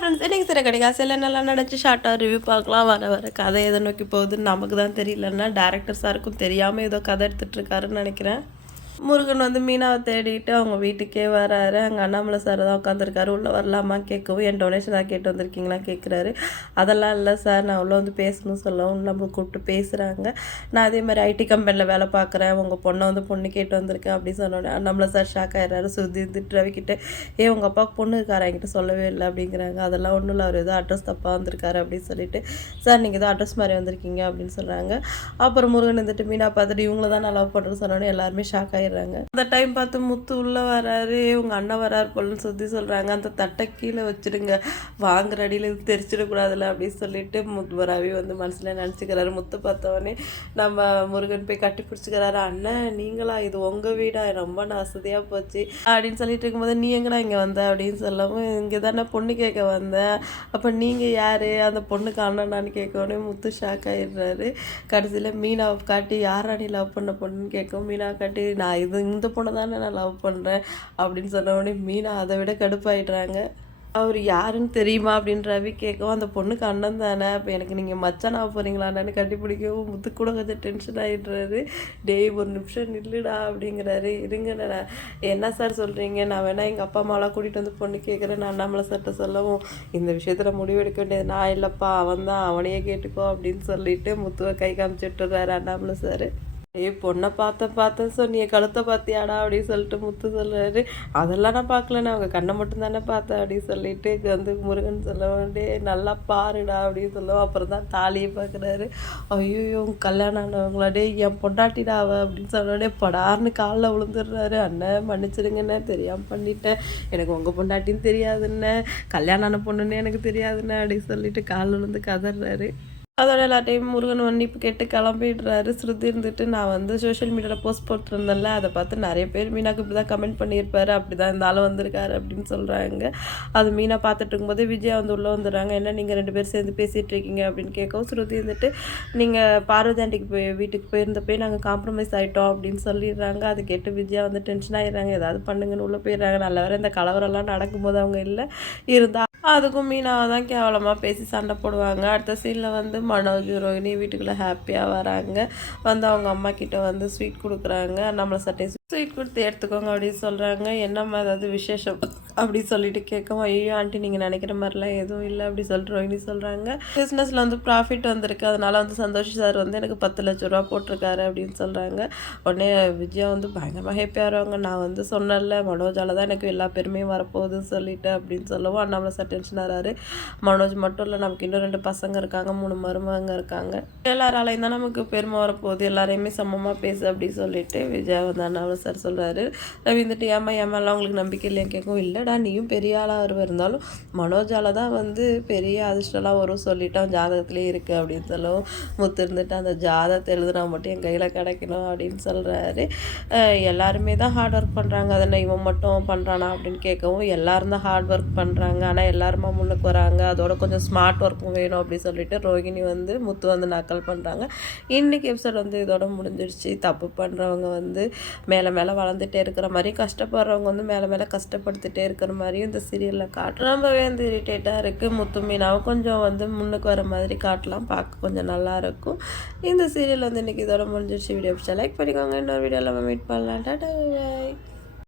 Friends இன்றைக்கி சில கிடைக்காசில் நல்லா நினச்சி ஷார்ட்டாக ரிவ்யூ பார்க்கலாம் வர வர கதை எதை நோக்கி போகுதுன்னு நமக்கு தான் தெரியலன்னா டேரக்டர் சாருக்கும் தெரியாமல் ஏதோ கதை எடுத்துகிட்டு இருக்காருன்னு நினைக்கிறேன். முருகன் வந்து மீனாவை தேடிட்டு அவங்க வீட்டுக்கே வராரு. அங்கே அண்ணாமலை சார் தான் உட்காந்துருக்காரு உள்ளே வரலாமா? கேட்கவும் என் டொனேஷன் தான் கேட்டு வந்திருக்கீங்களா? கேட்குறாரு அதெல்லாம் இல்லை சார் நான் உள்ளே வந்து பேசணும் சொல்லவும் நம்ம கூப்பிட்டு பேசுகிறாங்க நான் அதே மாதிரி ஐடி கம்பெனியில் வேலை பார்க்குறேன். உங்கள் பொண்ணை வந்து பொண்ணு கேட்டு வந்திருக்கேன். அப்படின்னு சொன்னோன்னே அண்ணாமலை சார் ஷாக் ஆகிடுறாரு சுற்றி இருந்துட்டு ரவிக்கிட்டு ஏ உங்கள் அப்பாவுக்கு பொண்ணு இருக்காரா? என்கிட்ட சொல்லவே இல்லை. அப்படிங்கிறாங்க. அதெல்லாம் ஒன்றும் இல்லை. அவர் ஏதோ அட்ரஸ் தப்பாக வந்திருக்காரு. அப்படின்னு சொல்லிட்டு சார் நீங்கள் ஏதோ அட்ரஸ் மாதிரி வந்திருக்கீங்க. அப்படின்னு சொல்கிறாங்க அப்புறம் முருகன் வந்துட்டு மீனா பார்த்துட்டு இவங்கள தான் நான் லவ் பண்ணுறேன்னு சொன்னோன்னே எல்லாருமே ஷாக் ஆயிடுறாங்க. அந்த டைம் பார்த்து முத்து உள்ளே வராரு உங்கள் அண்ணன் வராரு போலன்னு சொல்லி சொல்கிறாங்க அந்த தட்டை கீழே வச்சிடுங்க. வாங்குற அடியில் இது தெரிச்சிடக்கூடாதுல்ல அப்படின்னு சொல்லிட்டு முத்து ரவி வந்து மனசில் நினச்சிக்கிறாரு. முத்து பார்த்தவொடனே நம்ம முருகன் போய் கட்டி பிடிச்சிக்கிறாரு. அண்ணன் நீங்களா? இது உங்கள் வீடா? ரொம்ப வசதியாக போச்சு. அப்படின்னு சொல்லிட்டு இருக்கும்போது நீ எங்கடா இங்கே வந்த? அப்படின்னு சொல்லவும் இங்கே தானே பொண்ணு கேட்க வந்தேன் அப்போ நீங்கள் யார்? அந்த பொண்ணுக்கு அண்ணனான்னு கேட்கவுடனே முத்து ஷாக் ஆயிடுறாரு. கடைசியில் மீனாவை காட்டி யாரா நீ லவ் பண்ண பொண்ணுன்னு கேட்கவும் மீனாவை காட்டி நான் நான் இது இந்த பொண்ணை தானே நான் லவ் பண்ணுறேன் அப்படின்னு சொன்ன உடனே மீனா அதை விட கடுப்பாயிடுறாங்க. அவர் யாருன்னு தெரியுமா அப்படின்னு ரவி கேட்கவும் அந்த பொண்ணுக்கு அண்ணன் தானே இப்போ எனக்கு நீங்கள் மச்சான் ஆக போகிறீங்களான்னு கட்டிப்பிடிக்கவும் முத்து கூட கொஞ்சம் டென்ஷன் ஆகிடுறாரு டேய் ஒரு நிமிஷம் நில்லுடா அப்படிங்கிறாரு. இருங்கண்ணா என்ன சார் சொல்கிறீங்க நான் வேணா எங்கள் அப்பா அம்மாலாம் கூட்டிகிட்டு வந்து பொண்ணு கேட்குறேன் நான் அண்ணாமலை சட்டை சொல்லவும் இந்த விஷயத்தில் முடிவெடுக்க வேண்டியது நான் இல்லைப்பா அவன் தான் அவனையே கேட்டுக்கோ அப்படின்னு சொல்லிட்டு முத்துவை கை காமிச்சு விட்டுறாரு அண்ணாமலை சார் ஏ பொண்ணை பார்த்தேன் பார்த்தேன் சொன்னிய கழுத்தை பார்த்தியாடா அப்படின்னு சொல்லிட்டு முத்து சொல்றாரு. அதெல்லாம் நான் பார்க்கலண்ணே அவங்க கண்ணை மட்டும் தானே பார்த்தேன் அப்படின்னு சொல்லிட்டு வந்து முருகன் சொல்ல வேண்டிய நல்லா பாருடா அப்படின்னு சொல்லுவோம். அப்புறம் தான் தாலியை பார்க்குறாரு. ஐயோ கல்யாணம் ஆனவங்களாடே என் பொண்டாட்டிடா அவ அப்படின்னு சொன்னோடனே படார்னு காலில் விழுந்துடுறாரு. அண்ணன் மன்னிச்சிடுங்கண்ணே தெரியாமல் பண்ணிட்டேன். எனக்கு உங்கள் பொண்டாட்டின்னு தெரியாதுண்ணே. கல்யாணம் ஆன பொண்ணுன்னு எனக்கு தெரியாதுண்ணே அப்படின்னு சொல்லிட்டு காலில் விழுந்து கதறாரு. அதோட எல்லாத்தையும் முருகன் மன்னிப்பு கேட்டு கிளம்பிடுறாரு. ஸ்ருதி இருந்துட்டு நான் வந்து சோஷியல் மீடியாவில் போஸ்ட் போட்டிருந்தேன்ல அதை பார்த்து நிறைய பேர் மீனாக்கு இப்படி தான் கமெண்ட் பண்ணியிருப்பாரு. அப்படி தான் இந்த ஆள் வந்திருக்காரு அப்படின்னு சொல்கிறாங்க அது மீனா பார்த்துட்டு இருக்கும்போது விஜயா வந்து உள்ளே வந்துடுறாங்க. என்ன நீங்கள் ரெண்டு பேரும் சேர்ந்து பேசிகிட்டு இருக்கீங்க அப்படின்னு கேட்கவும் ஸ்ருதி இருந்துட்டு நீங்கள் பார்வதாண்டிக்கு போய் வீட்டுக்கு போயிருந்தப்போ நாங்கள் காம்ப்ரமைஸ் ஆகிட்டோம் அப்படின்னு சொல்லிடுறாங்க. அது கேட்டு விஜயா வந்து டென்ஷன் ஆகிடுறாங்க ஏதாவது பண்ணுங்கன்னு உள்ளே போயிடுறாங்க. நல்ல வேறு இந்த கலவரம்லாம் நடக்கும்போது அவங்க இல்லை. இருந்தால் அதுக்கும் மீனாவை தான் கேவலமாக பேசி சண்டை போடுவாங்க. அடுத்த சீனில் வந்து மனோஜ் ரோஹினி வீட்டுக்குள்ளே ஹாப்பியாக வராங்க. வந்து அவங்க அம்மா கிட்ட வந்து ஸ்வீட் கொடுக்குறாங்க. நம்மளை சட்டை ஸ்வீட் கொடுத்து எடுத்துக்கோங்க அப்படின்னு சொல்கிறாங்க என்னம்மா ஏதாவது விசேஷம்? அப்படி சொல்லிட்டு கேட்கவும் ஐயோ ஆண்டி நீங்கள் நினைக்கிற மாதிரிலாம் எதுவும் இல்லை அப்படி சொல்லிட்டு ரோஹினி சொல்கிறாங்க பிஸ்னஸில் வந்து ப்ராஃபிட் வந்திருக்கு. அதனால் வந்து சந்தோஷ் சார் வந்து எனக்கு பத்து லட்ச ரூபா போட்டிருக்காரு அப்படின்னு சொல்கிறாங்க உடனே விஜயா வந்து பயங்கரமாக ஹேப்பியாக இருவாங்க நான் வந்து சொன்னல மனோஜால் தான் எனக்கு எல்லா பெருமையும் வரப்போகுதுன்னு சொல்லிட்டு அப்படின்னு சொல்லவும் அண்ணாமலை சார் டென்ஷன் ஆகிறாரு மனோஜ் மட்டும் இல்லை நமக்கு இன்னும் ரெண்டு பசங்க இருக்காங்க மூணு மருமகங்க இருக்காங்க. எல்லாராலையும் தான் நமக்கு பெருமை வரப்போகுது. எல்லாரையுமே சமமாக பேசு அப்படின்னு சொல்லிட்டு விஜயா வந்து அண்ணாமலை சார் சொல்கிறாரு ரவி வந்துட்டு ஏமா ஏமாலாம் உங்களுக்கு நம்பிக்கை இல்லையா கேட்கவும் இல்லைடா நீயும் பெரிய ஆளாக வருவ? இருந்தாலும் மனோஜால தான் வந்து பெரிய அதிர்ஷ்டம்லாம் வரும். சொல்லிட்டான் ஜாதகத்துலேயே இருக்குது அப்படின்னு சொல்லவும் முத்து இருந்துட்டு அந்த ஜாதகத்தை எழுதுனா மட்டும் என் கையில் கிடைக்கணும் அப்படின்னு சொல்கிறாரு எல்லாருமே தான் ஹார்ட் ஒர்க் பண்ணுறாங்க அதை இவன் மட்டும் பண்ணுறானா அப்படின்னு கேட்கவும் எல்லாரும் தான் ஹார்ட் ஒர்க் பண்ணுறாங்க ஆனால் எல்லாருமா முன்னுக்கு வராங்க. அதோட கொஞ்சம் ஸ்மார்ட் ஒர்க்கும் வேணும் அப்படின்னு சொல்லிட்டு ரோகிணி வந்து முத்து வந்து நக்கல் பண்ணுறாங்க இன்றைக்கி எபிசோட் வந்து இதோட முடிஞ்சிடுச்சு. தப்பு பண்ணுறவங்க வந்து மேலே மேலே வளர்ந்துட்டே இருக்கிற மாதிரி கஷ்டப்படுறவங்க வந்து மேலே மேலே கஷ்டப்படுத்திட்டே இருக்கிற மாதிரியும் இந்த சீரியலில் காட்டு ரொம்பவே வந்து இரிட்டேட்டாக இருக்குது முத்து மீனாவும் கொஞ்சம் வந்து முன்னுக்கு வர மாதிரி காட்டலாம். பார்க்க கொஞ்சம் நல்லாயிருக்கும் இந்த சீரியல் வந்து இன்றைக்கி இதோட முடிஞ்சிடுச்சு வீடியோ பிடிச்சா லைக் பண்ணிக்கோங்க. இன்னொரு வீடியோவில் நம்ம மீட் பண்ணலாம். டாட்டா.